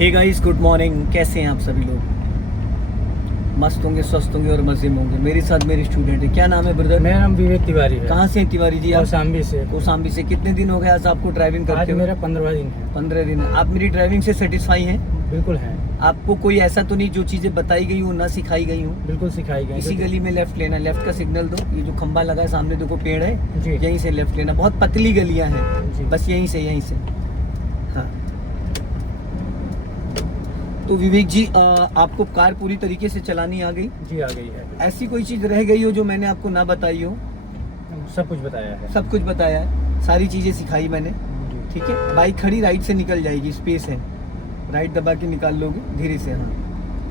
Hey guys, good morning. कैसे हैं आप सभी लोग? मस्त होंगे, स्वस्थ होंगे और मजे में होंगे। मेरे साथ मेरे स्टूडेंट है। क्या नाम है ब्रदर? मेरा नाम विवेक तिवारी है। कहाँ से हैं तिवारी जी आप? कौशाम्बी से। कौशाम्बी से। कितने दिन हो गए आज आपको ड्राइविंग करते आज हुए? मेरा 15वां दिन है। 15 दिन। आप मेरी ड्राइविंग से सेटिस्फाई हैं? बिल्कुल है। आपको कोई ऐसा तो नहीं जो चीज़ें बताई गई हो ना सिखाई गई हो? बिल्कुल सिखाई गई। इसी गली में लेफ्ट लेना, लेफ्ट का सिग्नल दो। ये जो खंबा लगा है सामने, देखो पेड़ है, जी यहीं से लेफ्ट लेना। बहुत पतली गलियां हैं, जी। बस यहीं से। हाँ, तो विवेक जी, आपको कार पूरी तरीके से चलानी आ गई? जी आ गई है। ऐसी कोई चीज़ रह गई हो जो मैंने आपको ना बताई हो? सब कुछ बताया है। सब कुछ बताया है, सारी चीज़ें सिखाई मैंने। जी। ठीक है, बाइक खड़ी राइट से निकल जाएगी, स्पेस है, राइट दबा के निकाल लोगे धीरे से। हाँ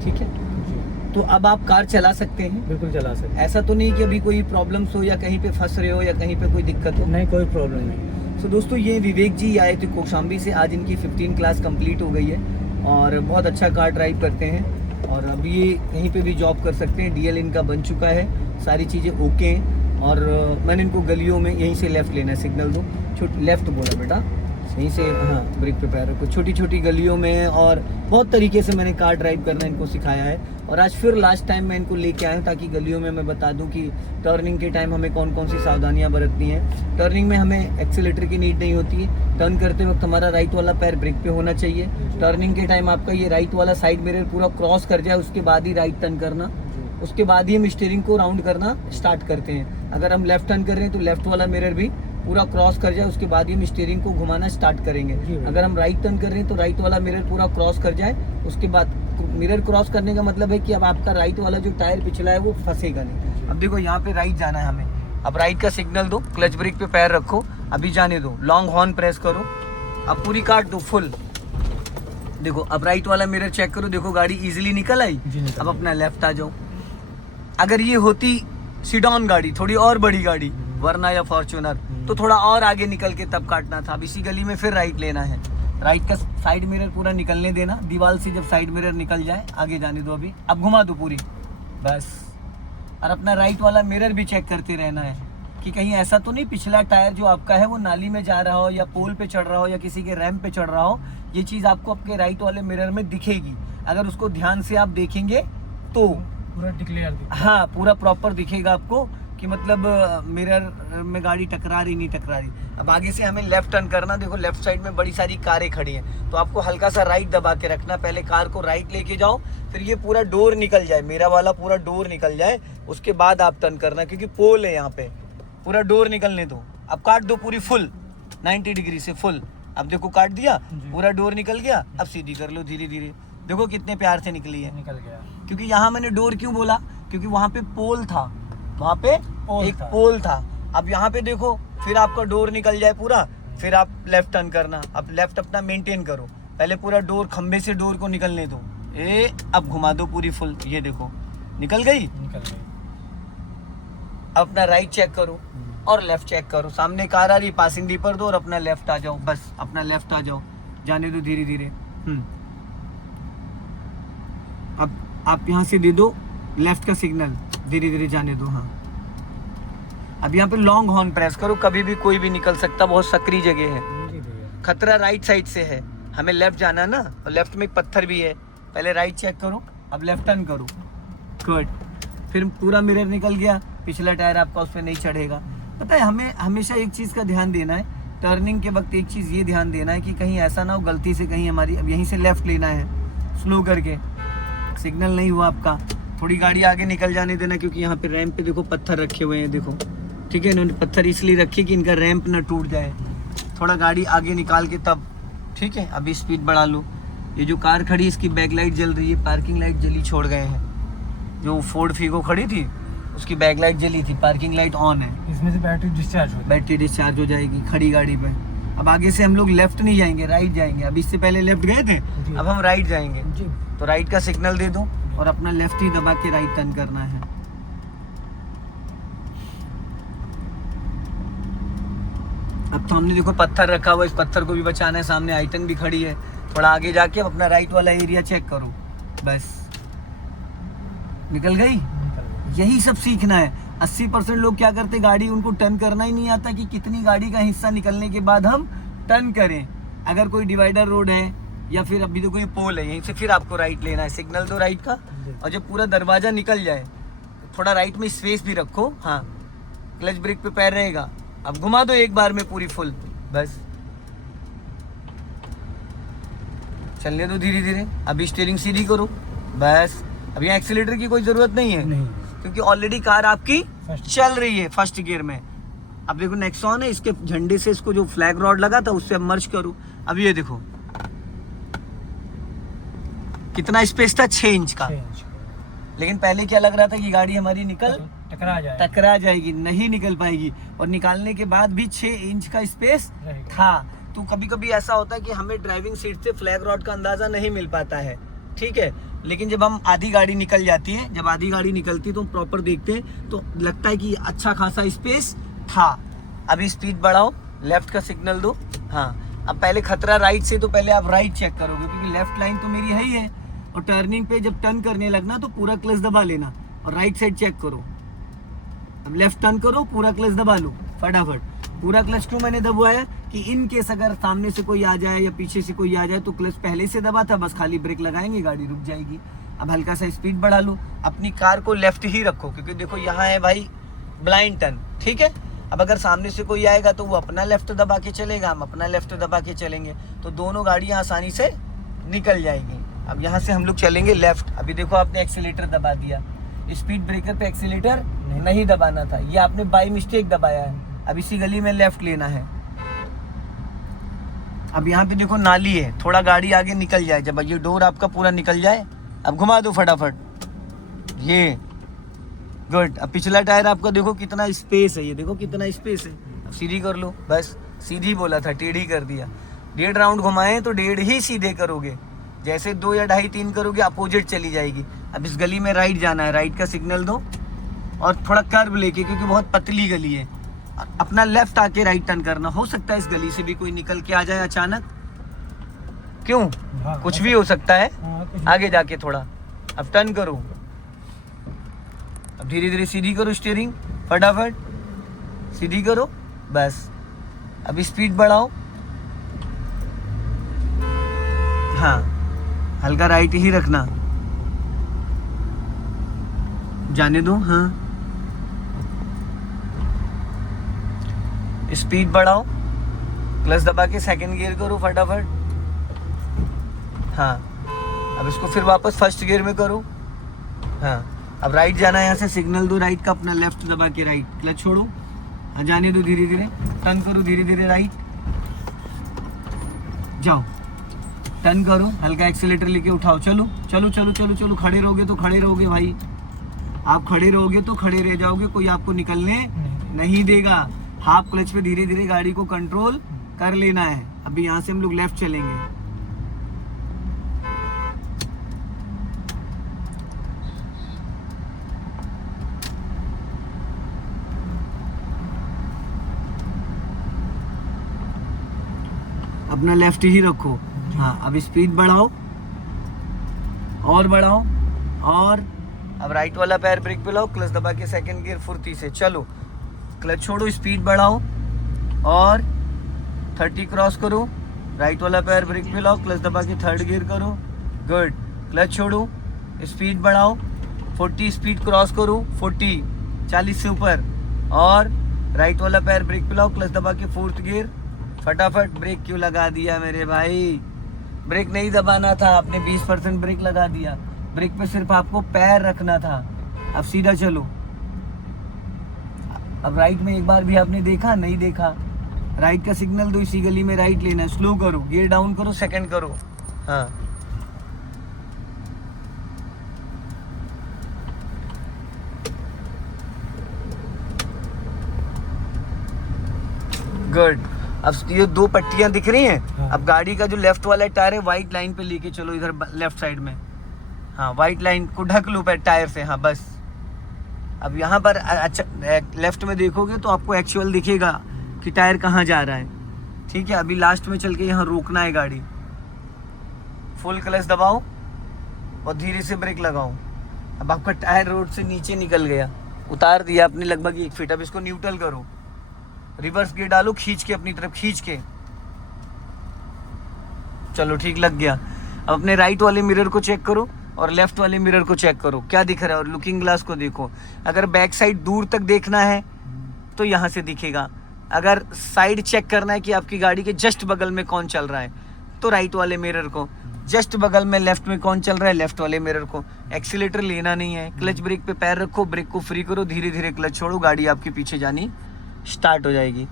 ठीक है, जी तो अब आप कार चला सकते हैं? बिल्कुल चला सकते हैं। ऐसा तो नहीं कि अभी कोई प्रॉब्लम्स हो या कहीं पे फंस रहे हो या कहीं पे कोई दिक्कत हो? नहीं, कोई प्रॉब्लम नहीं। तो दोस्तों, ये विवेक जी आए थे कौशाम्बी से। आज इनकी 15 क्लास कंप्लीट हो गई है और बहुत अच्छा कार ड्राइव करते हैं और अभी ये कहीं पे भी जॉब कर सकते हैं। डीएल इनका बन चुका है, सारी चीज़ें ओके हैं। और मैंने इनको गलियों में यहीं से लेफ़्ट लेना है, सिग्नल दो। लेफ़्ट बोला बेटा, यहीं से। हाँ, ब्रेक पे पैर रखो। छोटी छोटी गलियों में और बहुत तरीके से मैंने कार ड्राइव करना इनको सिखाया है। और आज फिर लास्ट टाइम मैं इनको लेके आया हूँ ताकि गलियों में मैं बता दूँ कि टर्निंग के टाइम हमें कौन कौन सी सावधानियाँ बरतनी है। टर्निंग में हमें एक्सीलेटर की नीड नहीं होती है। टर्न करते वक्त हमारा राइट वाला पैर ब्रेक पे होना चाहिए। टर्निंग के टाइम आपका ये राइट वाला साइड मिरर पूरा क्रॉस कर जाए, उसके बाद ही राइट टर्न करना। उसके बाद ही हम स्टीयरिंग को राउंड करना स्टार्ट करते हैं। अगर हम लेफ्ट टर्न कर रहे हैं तो लेफ्ट वाला मिरर भी पूरा क्रॉस कर जाए, उसके बाद ही हम स्टीयरिंग को घुमाना स्टार्ट करेंगे। अगर हम राइट टर्न कर रहे हैं तो राइट वाला मिरर पूरा क्रॉस कर जाए, उसके बाद मिरर क्रॉस करने का मतलब है कि अब आपका राइट वाला जो टायर पिछला है वो फंसेगा नहीं। अब देखो, यहाँ पे राइट जाना है हमें। अब राइट का सिग्नल दो, क्लच ब्रेक पे पैर रखो, अभी जाने दो, लॉन्ग हॉर्न प्रेस करो, अब पूरी काट दो फुल। देखो, अब राइट वाला मिरर चेक करो, देखो गाड़ी इजीली निकल आई। अब अपना लेफ्ट आ जाओ। अगर ये होती सीडॉन गाड़ी, थोड़ी और बड़ी गाड़ी, वरना या फॉर्च्यूनर, तो थोड़ा और आगे निकल के तब काटना था। अब इसी गली में फिर राइट लेना है। राइट का साइड मिरर पूरा निकलने देना, दीवार से जब साइड मिरर निकल जाए आगे जाने दो। अभी अब घुमा दो पूरी, बस। और अपना राइट वाला मिरर भी चेक करते रहना है कि कहीं ऐसा तो नहीं पिछला टायर जो आपका है वो नाली में जा रहा हो या पोल पे चढ़ रहा हो या किसी के रैंप पे चढ़ रहा हो। ये चीज़ आपको आपके राइट वाले मिरर में दिखेगी। अगर उसको ध्यान से आप देखेंगे तो पूरा डिक्लेयर। हाँ, पूरा प्रॉपर दिखेगा आपको कि मतलब मिरर में गाड़ी टकरा रही नहीं टकरा रही। अब आगे से हमें लेफ्ट टर्न करना। देखो, लेफ्ट साइड में बड़ी सारी कारें खड़ी हैं, तो आपको हल्का सा राइट दबा के रखना। पहले कार को राइट लेके जाओ, फिर ये पूरा डोर निकल जाए, मेरा वाला पूरा डोर निकल जाए, उसके बाद आप टर्न करना, क्योंकि पोल है यहाँ पे। पूरा डोर निकलने दो, अब काट दो पूरी फुल 90 डिग्री से फुल। अब देखो, काट दिया, पूरा डोर निकल गया। अब सीधी कर लो धीरे धीरे। देखो कितने प्यार से निकली है। निकल गया। क्योंकि यहाँ मैंने डोर क्यों बोला, क्योंकि वहाँ पे पोल था, वहाँ पे एक पोल था। अब यहाँ पे देखो, फिर आपका डोर निकल जाए पूरा, फिर आप लेफ्ट टर्न करना। अब लेफ्ट अपना मेंटेन करो, पहले पूरा डोर, खंबे से डोर को निकलने दो। अब घुमा दो पूरी फुल, ये देखो निकल गई। अपना राइट चेक करो और लेफ्ट चेक करो। सामने कार आ रही, पासिंग दीपर दो और अपना लेफ्ट आ जाओ, बस अपना लेफ्ट आ जाओ, जाने दो धीरे धीरे। अब आप यहाँ से दे दो लेफ्ट का सिग्नल, धीरे धीरे जाने दो। हाँ, अब यहाँ पे लॉन्ग हॉर्न प्रेस करो, कभी भी कोई भी निकल सकता, बहुत सकरी जगह है। खतरा राइट साइड से है, हमें लेफ्ट जाना ना, और लेफ्ट में एक पत्थर भी है। पहले राइट चेक करो, अब लेफ्ट टर्न करो, गुड। फिर पूरा मिरर निकल गया, पिछला टायर आपका उस पर नहीं चढ़ेगा। पता है, हमें हमेशा एक चीज़ का ध्यान देना है टर्निंग के वक्त। एक चीज़ ये ध्यान देना है कि कहीं ऐसा ना हो गलती से कहीं हमारी, अब यहीं से लेफ्ट लेना है स्लो करके। सिग्नल नहीं हुआ आपका, थोड़ी गाड़ी आगे निकल जाने देना, क्योंकि यहाँ पे रैंप पे देखो पत्थर रखे हुए हैं, देखो। ठीक है, इन्होंने पत्थर इसलिए रखे कि इनका रैंप ना टूट जाए। थोड़ा गाड़ी आगे निकाल के तब, ठीक है। अभी स्पीड बढ़ा लो। ये जो कार खड़ी, इसकी बैक लाइट जल रही है, पार्किंग लाइट जली छोड़ गए हैं। जो फोर्ड फीगो खड़ी थी उसकी बैक लाइट जली थी, पार्किंग लाइट ऑन है। इसमें से बैटरी डिस्चार्ज हो जाएगी खड़ी गाड़ी पे। अब आगे से हम लोग लेफ्ट नहीं जाएंगे, राइट जाएंगे। अब इससे पहले लेफ्ट गए थे, अब हम राइट जाएंगे। तो राइट का सिग्नल दे दो और अपना लेफ्ट ही दबा के राइट टर्न करना है। अब तो हमने देखो पत्थर रखा हुआ, इस पत्थर को भी बचाना है। सामने आइटन भी खड़ी है, थोड़ा आगे जाके अपना राइट वाला एरिया चेक करो, बस निकल गई। यही सब सीखना है। 80% लोग क्या करते, गाड़ी उनको टर्न करना ही नहीं आता कि कितनी गाड़ी का हिस्सा निकलने के बाद हम टर्न करें। अगर कोई डिवाइडर रोड है या फिर अभी देखो ये पोल है, यहीं से फिर आपको राइट लेना है, सिग्नल दो राइट का। और जब पूरा दरवाजा निकल जाए थोड़ा राइट में स्पेस भी रखो, हाँ क्लच ब्रेक पे पैर रहेगा, अब घुमा दो एक बार में पूरी फुल, बस चलने दो धीरे धीरे। अभी स्टीयरिंग सीधी करो, बस। अब यहाँ एक्सीलेटर की कोई जरूरत नहीं है नहीं, क्योंकि ऑलरेडी कार आपकी First- चल रही है फर्स्ट गियर में। अब देखो नेक्सॉन है, इसके झंडे से इसको जो फ्लैग रॉड लगा था उससे अब मर्ज करो। अब ये देखो कितना स्पेस था, 6 इंच का। change। लेकिन पहले क्या लग रहा था कि गाड़ी हमारी टकरा जाएगी, नहीं निकल पाएगी, और निकालने के बाद भी 6 इंच का स्पेस रहेगा। था। तो कभी कभी ऐसा होता है कि हमें ड्राइविंग सीट से फ्लैग रॉड का अंदाजा नहीं मिल पाता है, ठीक है। लेकिन जब हम आधी गाड़ी निकल जाती है, जब आधी गाड़ी निकलती है तो प्रॉपर देखते हैं तो लगता है कि अच्छा खासा स्पेस था। अभी स्पीड बढ़ाओ, लेफ्ट का सिग्नल दो, हाँ। अब पहले खतरा राइट से, तो पहले आप राइट चेक करोगे क्योंकि लेफ्ट लाइन तो मेरी है ही है। और टर्निंग पे जब टर्न करने लगना तो पूरा क्लच दबा लेना और राइट साइड चेक करो। अब लेफ्ट टर्न करो, पूरा क्लच दबा लो फटाफट। पूरा क्लच क्यों मैंने दबाया कि इन केस अगर सामने से कोई आ जाए या पीछे से कोई आ जाए तो क्लच पहले से दबा था, बस खाली ब्रेक लगाएंगे गाड़ी रुक जाएगी। अब हल्का सा स्पीड बढ़ा लो, अपनी कार को लेफ्ट ही रखो क्योंकि देखो यहाँ है भाई ब्लाइंड टर्न, ठीक है। अब अगर सामने से कोई आएगा तो वो अपना लेफ्ट दबा के चलेगा, हम अपना लेफ्ट दबा के चलेंगे, तो दोनों गाड़ियाँ आसानी से निकल जाएंगी। अब यहाँ से हम लोग चलेंगे लेफ्ट। अभी देखो आपने एक्सीलेटर दबा दिया, स्पीड ब्रेकर पे एक्सीलेटर नहीं दबाना था, ये आपने बाई मिस्टेक दबाया है। अब इसी गली में लेफ्ट लेना है। अब यहाँ पे देखो नाली है, थोड़ा गाड़ी आगे निकल जाए, जब ये डोर आपका पूरा निकल जाए अब घुमा दो फटाफट, ये गुड। अब पिछला टायर आपका देखो कितना स्पेस है, ये देखो कितना स्पेस है। अब सीधी कर लो, बस सीधी बोला था टेढ़ी कर दिया। 1.5 राउंड घुमाएं तो 1.5 ही सीधे करोगे, जैसे 2 या 2.5 3 करोगे अपोजिट चली जाएगी। अब इस गली में राइट जाना है, राइट का सिग्नल दो और थोड़ा कर्व लेके, क्योंकि बहुत पतली गली है, अपना लेफ्ट आके राइट टर्न करना। हो सकता है इस गली से भी कोई निकल के आ जाए अचानक, क्यों, हाँ, कुछ भी हो सकता है हाँ, आगे जाके थोड़ा। अब टर्न करो, अब धीरे धीरे सीधी करो, स्टीयरिंग फटाफट सीधी करो, बस। अब स्पीड बढ़ाओ, हाँ हल्का राइट ही रखना, जाने दो, हाँ। स्पीड बढ़ाओ, क्लच दबा के सेकंड गियर करो फटाफट, हाँ। अब इसको फिर वापस फर्स्ट गियर में करो, हाँ। अब राइट जाना है, यहाँ से सिग्नल दो राइट का, अपना लेफ्ट दबा के राइट, क्लच छोड़ो, हाँ जाने दो, धीरे धीरे टर्न करो, धीरे धीरे राइट जाओ, टर्न करो, हल्का एक्सीलेटर लेके उठाओ, चलो चलो चलो चलो चलो। खड़े रहोगे तो खड़े रहोगे भाई, आप खड़े रहोगे तो खड़े रह जाओगे, कोई आपको निकलने नहीं देगा। हाफ क्लच पे धीरे धीरे गाड़ी को कंट्रोल कर लेना है। अभी यहाँ से हम लोग लेफ्ट चलेंगे, अपना लेफ्ट ही रखो, हाँ। अब स्पीड बढ़ाओ और बढ़ाओ, और अब राइट वाला पैर ब्रेक पे लाओ, क्लच दबा के सेकंड गियर फुर्ती से चलो, क्लच छोड़ो, स्पीड बढ़ाओ और 30 क्रॉस करो, राइट वाला पैर ब्रेक पे लाओ, क्लच दबा के थर्ड गियर करो, गुड। क्लच छोड़ो, स्पीड बढ़ाओ, 40 स्पीड क्रॉस करो, 40 से ऊपर, और राइट वाला पैर ब्रेक पे लाओ, क्लच दबा के फोर्थ गियर फटाफट। ब्रेक क्यों लगा दिया मेरे भाई, ब्रेक नहीं दबाना था, आपने 20% ब्रेक लगा दिया। ब्रेक पे सिर्फ आपको पैर रखना था। अब सीधा चलो। अब राइट में एक बार भी आपने देखा नहीं देखा, राइट का सिग्नल दो, इसी गली में राइट लेना, स्लो करो, गियर डाउन करो, सेकंड करो, हाँ। गुड। अब ये 2 पट्टियां दिख रही हैं, हाँ। अब गाड़ी का जो लेफ्ट वाला टायर है व्हाइट लाइन पे लेके चलो, इधर लेफ्ट साइड में, हाँ व्हाइट लाइन को ढक लो टायर से, हाँ बस। अब यहाँ पर अच्छा लेफ्ट में देखोगे तो आपको एक्चुअल दिखेगा कि टायर कहाँ जा रहा है, ठीक है। अभी लास्ट में चल के यहाँ रोकना है गाड़ी, फुल क्लच दबाओ और धीरे से ब्रेक लगाओ। अब आपका टायर रोड से नीचे निकल गया, उतार दिया आपने लगभग 1 फीट। अब इसको न्यूट्रल करो, रिवर्स गियर डालो, खींच के अपनी तरफ खींच के चलो ठीक लग गया। अब अपने राइट वाले मिरर को चेक करो और लेफ्ट वाले मिरर को चेक करो क्या दिख रहा है, और लुकिंग ग्लास को देखो। अगर बैक साइड दूर तक देखना है तो यहाँ से दिखेगा। अगर साइड चेक करना है कि आपकी गाड़ी के जस्ट बगल में कौन चल रहा है तो राइट वाले मिरर को, जस्ट बगल में लेफ्ट में कौन चल रहा है लेफ्ट वाले मिरर को। एक्सीलेटर लेना नहीं है, क्लच ब्रेक पे पैर रखो, ब्रेक को फ्री करो, धीरे धीरे क्लच छोड़ो, गाड़ी आपके पीछे जानी स्टार्ट हो जाएगी।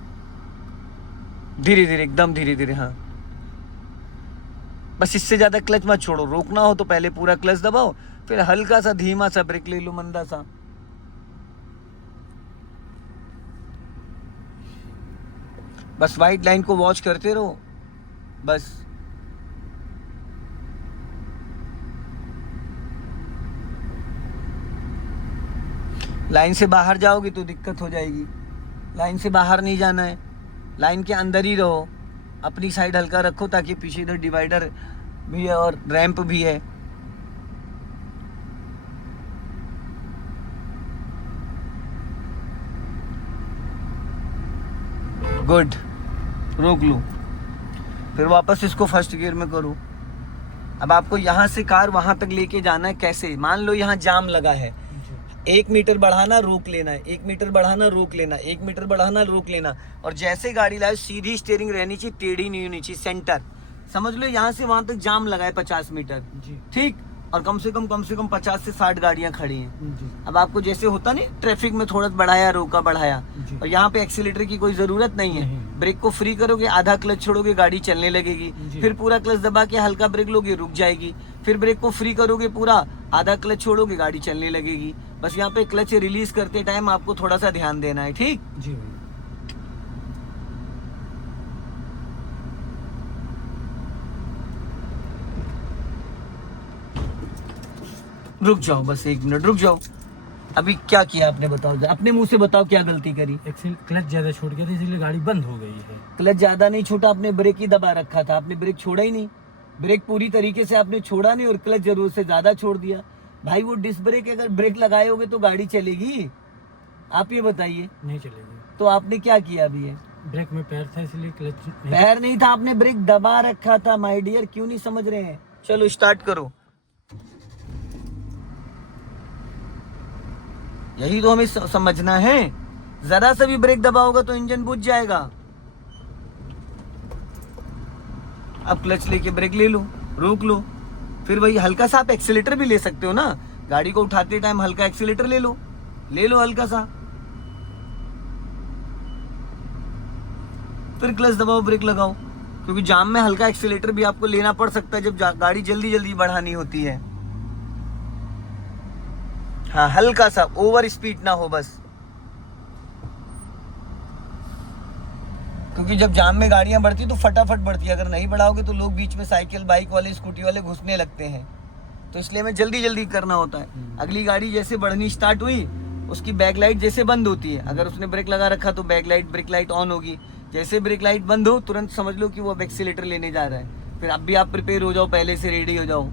धीरे धीरे, एकदम धीरे धीरे। हाँ बस इससे ज्यादा क्लच मत छोड़ो। रोकना हो तो पहले पूरा क्लच दबाओ, फिर हल्का सा धीमा सा ब्रेक ले लो, मंदा सा। बस वाइट लाइन को वॉच करते रहो बस। लाइन से बाहर जाओगे तो दिक्कत हो जाएगी। लाइन से बाहर नहीं जाना है, लाइन के अंदर ही रहो। अपनी साइड हल्का रखो ताकि पीछे इधर डिवाइडर भी है और रैंप भी है। गुड, रोक लो, फिर वापस इसको फर्स्ट गियर में करो। अब आपको यहाँ से कार वहां तक लेके जाना है। कैसे? मान लो यहाँ जाम लगा है, 1 मीटर बढ़ाना, रोक लेना है, 1 मीटर बढ़ाना, रोक लेना, 1 मीटर बढ़ाना, रोक लेना। और जैसे गाड़ी लाए सीधी स्टीयरिंग रहनी चाहिए, टेढ़ी नहीं होनी चाहिए, सेंटर। समझ लो यहाँ से वहां तक जाम लगा है 50 मीटर, ठीक, और कम से कम 50 से 60 गाड़ियां खड़ी हैं। अब आपको जैसे होता नहीं ट्रैफिक में थोड़ा बढ़ाया, रोका, बढ़ाया, और यहाँ पे एक्सीलेटर की कोई जरूरत नहीं है। ब्रेक को फ्री करोगे, आधा क्लच छोड़ोगे, गाड़ी चलने लगेगी। फिर पूरा क्लच दबा के हल्का ब्रेक लोगे, रुक जाएगी। फिर ब्रेक को फ्री करोगे, पूरा आधा क्लच छोड़ोगे, गाड़ी चलने लगेगी। बस यहाँ पे क्लच रिलीज करते टाइम आपको थोड़ा सा ध्यान देना है, ठीक जी। रुक जाओ, बस 1 मिनट रुक जाओ। अभी क्या किया आपने, बताओ, अपने मुंह से बताओ क्या गलती करी। क्लच ज्यादा छूट गया था इसलिए गाड़ी बंद हो गई है। क्लच ज्यादा नहीं छूटा, आपने ब्रेक ही दबा रखा था, आपने ब्रेक छोड़ा ही नहीं। ब्रेक पूरी तरीके से आपने छोड़ा नहीं और क्लच जरूरत से ज्यादा छोड़ दिया। भाई वो डिस्क ब्रेक, अगर ब्रेक लगाए होगे तो गाड़ी चलेगी? आप ये बताइए। नहीं चलेगी। तो आपने क्या किया अभी? ये ब्रेक में पैर था इसलिए क्लच पैर नहीं था, आपने ब्रेक दबा रखा था माय डियर। क्यों नहीं समझ रहे हैं? चलो स्टार्ट करो। यही तो हमें समझना है। जरा सा भी ब्रेक दबाओगे तो इंजन बुझ जाएगा। अब क्लच लेके ब्रेक ले लो, रोक लो, फिर वही हल्का सा आप एक्सीलेटर भी ले सकते हो ना। गाड़ी को उठाते टाइम हल्का एक्सीलेटर ले लो हल्का सा, फिर क्लच दबाओ, ब्रेक लगाओ। क्योंकि जाम में हल्का एक्सीलेटर भी आपको लेना पड़ सकता है जब गाड़ी जल्दी जल्दी बढ़ानी होती है। हाँ, हल्का सा, ओवर स्पीड ना हो बस। क्योंकि जब जाम में गाड़ियां बढ़ती तो फटाफट बढ़ती है, अगर नहीं बढ़ाओगे तो लोग बीच में साइकिल, बाइक वाले, स्कूटी वाले घुसने लगते हैं। तो इसलिए हमें जल्दी जल्दी करना होता है। अगली गाड़ी जैसे बढ़नी स्टार्ट हुई, उसकी बैक लाइट जैसे बंद होती है, अगर उसने ब्रेक लगा रखा तो ब्रेक लाइट ऑन होगी। जैसे ब्रेक लाइट बंद हो तुरंत समझ लो कि वो अब एक्सीलेटर लेने जा रहा है। फिर अब भी आप प्रिपेयर हो जाओ, पहले से रेडी हो जाओ।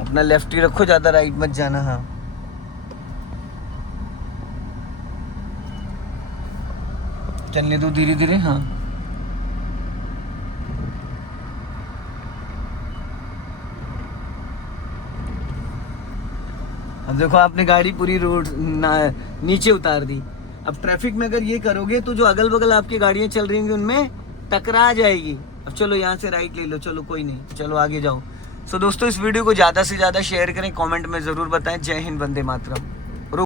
अपना लेफ्ट ही रखो, ज्यादा राइट मत जाना। हाँ, चलने दो धीरे धीरे। हाँ, अब देखो आपने गाड़ी पूरी रोड नीचे उतार दी। अब ट्रैफिक में अगर ये करोगे तो जो अगल बगल आपकी गाड़ियां चल रही होंगी उनमें टकरा जाएगी। अब चलो यहाँ से राइट ले लो, चलो कोई नहीं, चलो आगे जाओ। सो दोस्तों, इस वीडियो को ज़्यादा से ज़्यादा शेयर करें, कमेंट में ज़रूर बताएं। जय हिंद, वंदे मातरम।